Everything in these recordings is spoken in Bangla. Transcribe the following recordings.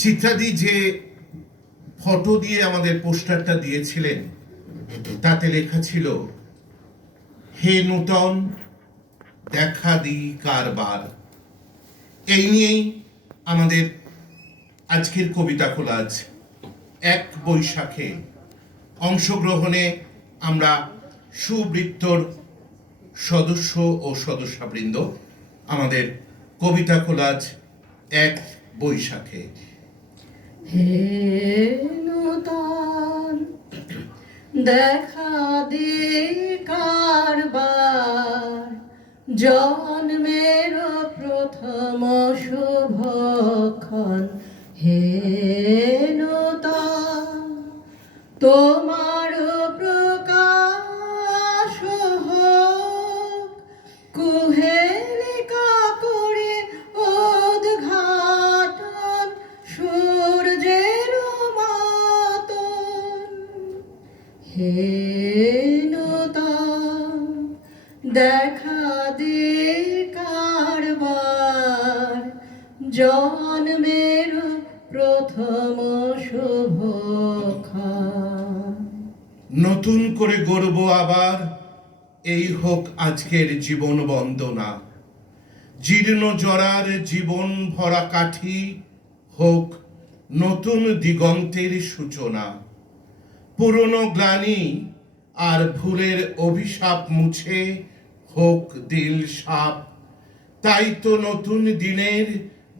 চিত্রাদি যে ফটো দিয়ে আমাদের পোস্টারটা দিয়েছিলেন তাতে লেখা ছিল, হে নূতন দেখা দি কারবার। এই নিয়েই আমাদের আজকের কবিতা কোলাজ 1 বৈশাখে অংশগ্রহণে আমরা সুবৃত্তর সদস্য ও সদস্যবৃন্দ আমাদের কবিতা কোলাজ 1 বৈশাখে। হে নূতন দেখা দে কারবার, জন্মের প্রথম শুভক্ষণ। হে নূতন তোমার প্রকাশ হোক, কুহেলিকা করে উদ্ঘাটন সূর্যের মতন। হে নূতন দেখা দে কারবার, জন্মের প্রথম শুভক্ষণ। নতুন করে গড়ব আবার, এই হোক আজকের জীবন বন্দনা। জীর্ণ জরার জীবন ভরা কাঠি হোক নতুন দিগন্তের সূচনা। পুরনো গ্লানি আর ভুলের অভিশাপ মুছে হোক দিল সাপ। তাই তো নতুন দিনের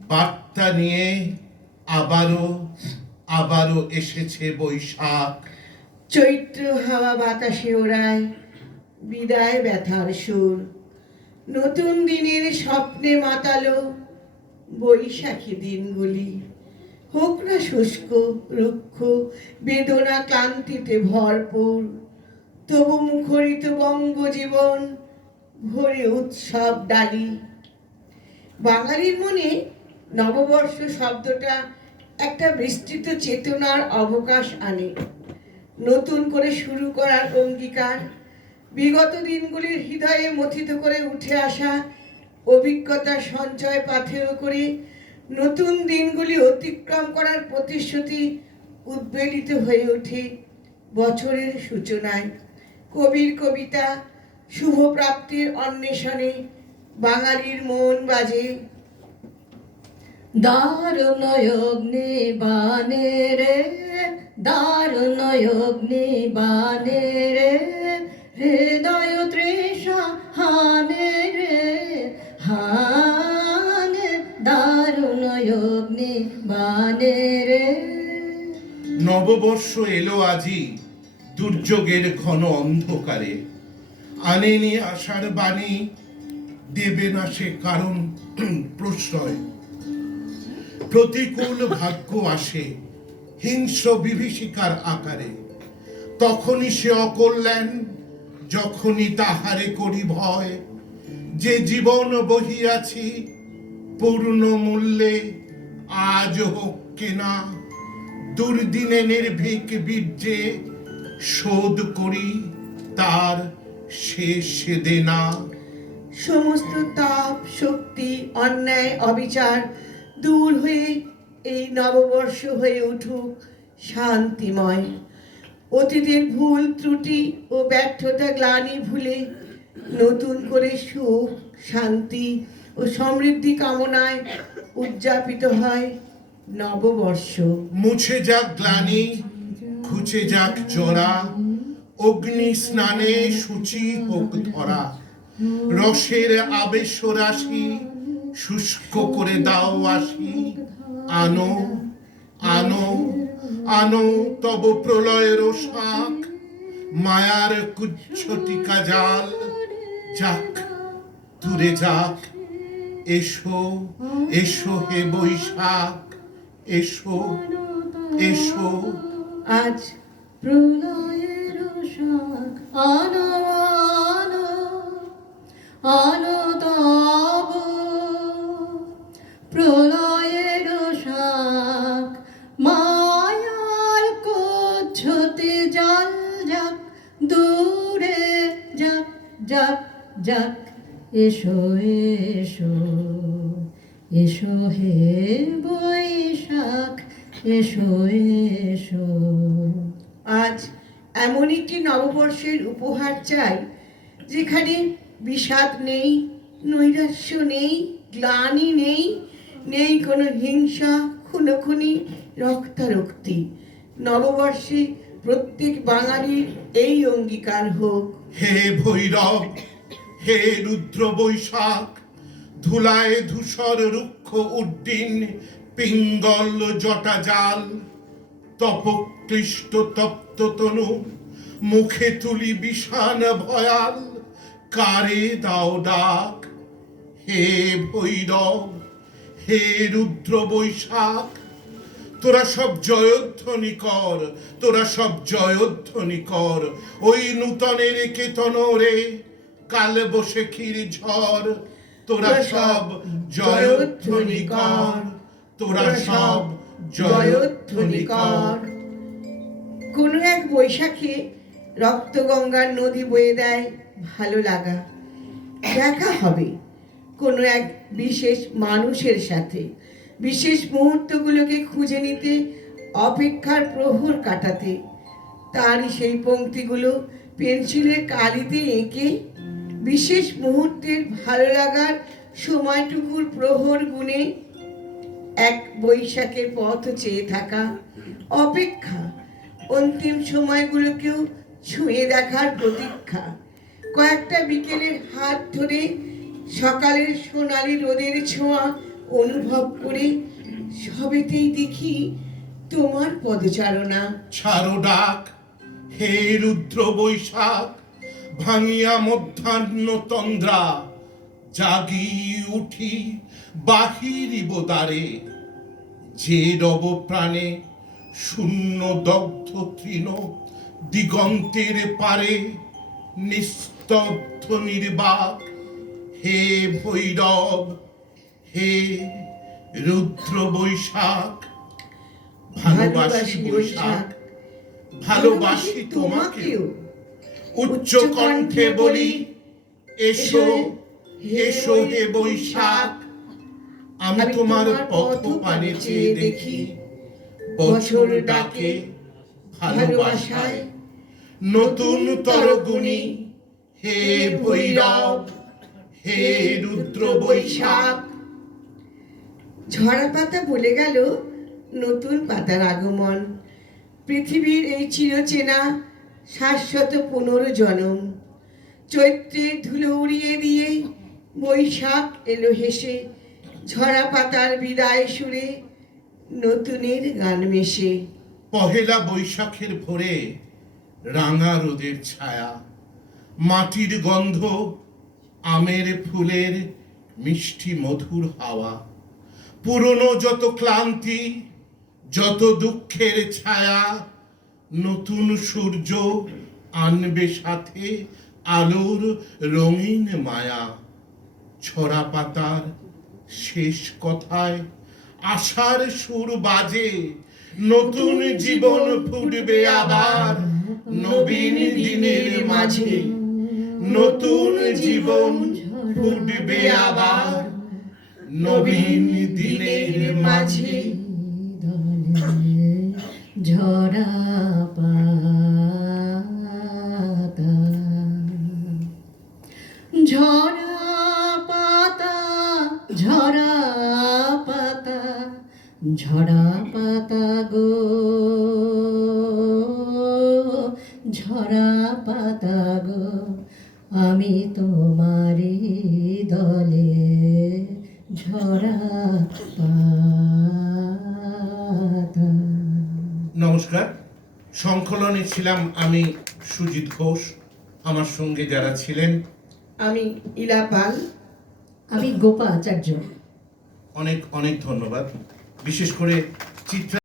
বার্তা নিয়ে আবারও এসেছে বৈশাখ। চৈত্র হাওয়া বাতাসে ওড়ায় বিদায় ব্যথার সুর, নতুন দিনের স্বপ্নে মাতালো বৈশাখী দিনগুলি। হোক না শুষ্ক রুক্ষ বেদনা ক্লান্তিতে ভরপুর, তবু মুখরিত বঙ্গজীবন ভরে উৎসব ডালি। বাঙালির মনে নববর্ষ শব্দটা একটা বিস্তৃত চেতনার অবকাশ আনে, নতুন করে শুরু করার অঙ্গীকার। বিগত দিনগুলির হৃদয়ে মথিত করে উঠে আসা অভিজ্ঞতার সঞ্চয় পাথেয় করে নতুন দিনগুলি অতিক্রম করার প্রতিশ্রুতি উদ্বেলিত হয়ে ওঠে বছরের সূচনায়। কবির কবিতা শুভ প্রাপ্তির অন্বেষণে বাঙালির মন বাজে। দারুণ অগ্নি বানে রে, দারুণ অগ্নি বানে রে, হৃদয় তৃষা হানে রে হানে, দারুণ অগ্নি বানে রে। নববর্ষ এলো আজি দুর্যোগের ঘন অন্ধকারে, আনেনি আশার বাণী, দেবে না সে কারণ প্রশ্রয়। প্রতিকূল ভাগ্য আসে হিংস্র বিভীষিকার আকারে, তখনই সে অকল্যাণ যখনই তাহারে করি ভয়। যে জীবন বহিয়াছি পূর্ণ মূল্যে আজ হোক কেনা, দুর্দিনে নির্ভীক বীর্যে শোধ করি তার শেষ দেনা। সমস্ত তাপ শক্তি অন্যায় অবিচার দূর হয়ে এই নববর্ষ হয়ে উঠুক শান্তিময়। অতীতের ভুল ত্রুটি ও ব্যর্থতা গ্লানি ভুলে নতুন করে সুখ শান্তি ও সমৃদ্ধি কামনায় উদযাপিত হয় নববর্ষ। মুছে যাক গ্লানি, ঘুচে যাক জরা, অগ্নি স্নানে সূচি হোক ধরা। রসের আবেশ রাশি শুষ্ক করে দাও আসি, আনো আনো আনো তব প্রলয়ের শাক। মায়ার কুচ্ছটিকা জাল যাক দূরে যাক। এসো এসো হে বৈশাখ, এসো এসো। আজ প্রলয়ের শাক আনো আনো আনো তব প্রলয়ের শাক। মায়ার কুচ্ছতে জাল যাক দূরে যাক যাক যাক। এসো এসো এসো হে বৈশাখ। এসো এসো। আজ এমন একটি নববর্ষের উপহার চাই যেখানে বিষাদ নেই, নৈরাশ্য নেই, গ্লানি নেই, নেই কোনো হিংসা, খুনোখুনি, রক্তারক্তি। নববর্ষে প্রত্যেক বাঙালির এই অঙ্গীকার হোক। হে ভৈরব, হে রুদ্র বৈশাখ, ধুলায় ধূসর রুক্ষ উড্ডিন পিঙ্গল জটা জাল, তপক্লিষ্ট তপ্ত তনু, মুখে তুলি বিষান ভয়াল, কারে দাও ডাক। হে ভৈরব, হে রুদ্র বৈশাখ, তোরা সব জয়ধ্বনি কর, তোরা সব জয়ধ্বনি কর, ওই নূতনের কেতন রে কাল বৈশাখীর ঝড়। তোরা সব জয়ধ্বনি কর, তোরা সব জয়ধ্বনি কর। কোনো এক বৈশাখে রক্তগঙ্গার নদী বয়ে দেয় ভালো লাগা। দেখা হবে কোনো এক বিশেষ মানুষের সাথে, বিশেষ মুহূর্তগুলোকে খুঁজে নিতে, অপেক্ষার প্রহর কাটাতে। তারই সেই পংক্তিগুলো পেন্সিলের কালিতে এঁকে বিশেষ মুহূর্তের ভালো লাগার সময়টুকুর প্রহর গুণে এক বৈশাখের পথ চেয়ে থাকা, অপেক্ষা, অন্তিম সময়গুলোকেও ছুঁয়ে দেখার প্রতীক্ষা। কয়েকটা বিকেলের হাত ধরে সকালের সোনালি রোদের ছোঁয়া অনুভব করে সবেতেই দেখি তোমার পদচারণা। ছাড়ো ডাক, হে রুদ্র বৈশাখ, ভাঙিয়া মধ্যাহ্ন তন্দ্রা, জাগি উঠি বাহিরিব দ্বারে। যে রব প্রাণে শূন্য দগ্ধ তৃণ দিগন্তের পারে, নিস্তব্ধ নির্বাক। হে ভৈরব, হে রুদ্র বৈশাখ, ভালোবাসি বৈশাখ, ভালোবাসি তোমাকেও। উচ্চ কণ্ঠে বলি, এসো এসো হে বৈশাখ। আমি তোমার পথ পানে চেয়ে দেখি, বছর ডাকে ভালোবাসায় নতুন তরগুণী। হে ভৈরব, হে রুদ্র বৈশাখ। ঝরা পাতা বলে গেল নতুন পাতার আগমন। পৃথিবীর এই চিরচেনা শাশ্বত পুনর্জন্ম। চৈত্রের ধুলো উড়িয়ে দিয়ে বৈশাখ এলো হেসে, ঝরা পাতার বিদায় সুরে নতুনের গান মেশে। পহেলা বৈশাখের ভোরে রাঙা রোদের ছায়া, মাটির গন্ধ, আমের ফুলের মিষ্টি মধুর হাওয়া। পুরনো যত ক্লান্তি, যত দুঃখের ছায়া, নতুন সূর্য আনবে সাথে আলোর রঙিন মায়া। ছড়া পাতার শেষ কথায় আশার সুর বাজে, নতুন জীবন ফুটবে আবার নবীন দিনের মাঝে। নতুন জীবন ফুটবে আবার নবীন দিনের মাঝে। ঝরা পাতা, ঝরা পাতা, ঝরা পাতা, ঝরা পাতা গো, ঝরা পাতা গো, আমি তোমারই দলে ঝরা পাতা। নমস্কার, সংকলনে ছিলাম আমি সুজিত ঘোষ। আমার সঙ্গে যারা ছিলেন, আমি ইলা পাল, আমি গোপা আচার্য। অনেক অনেক ধন্যবাদ। বিশেষ করে চিত্রা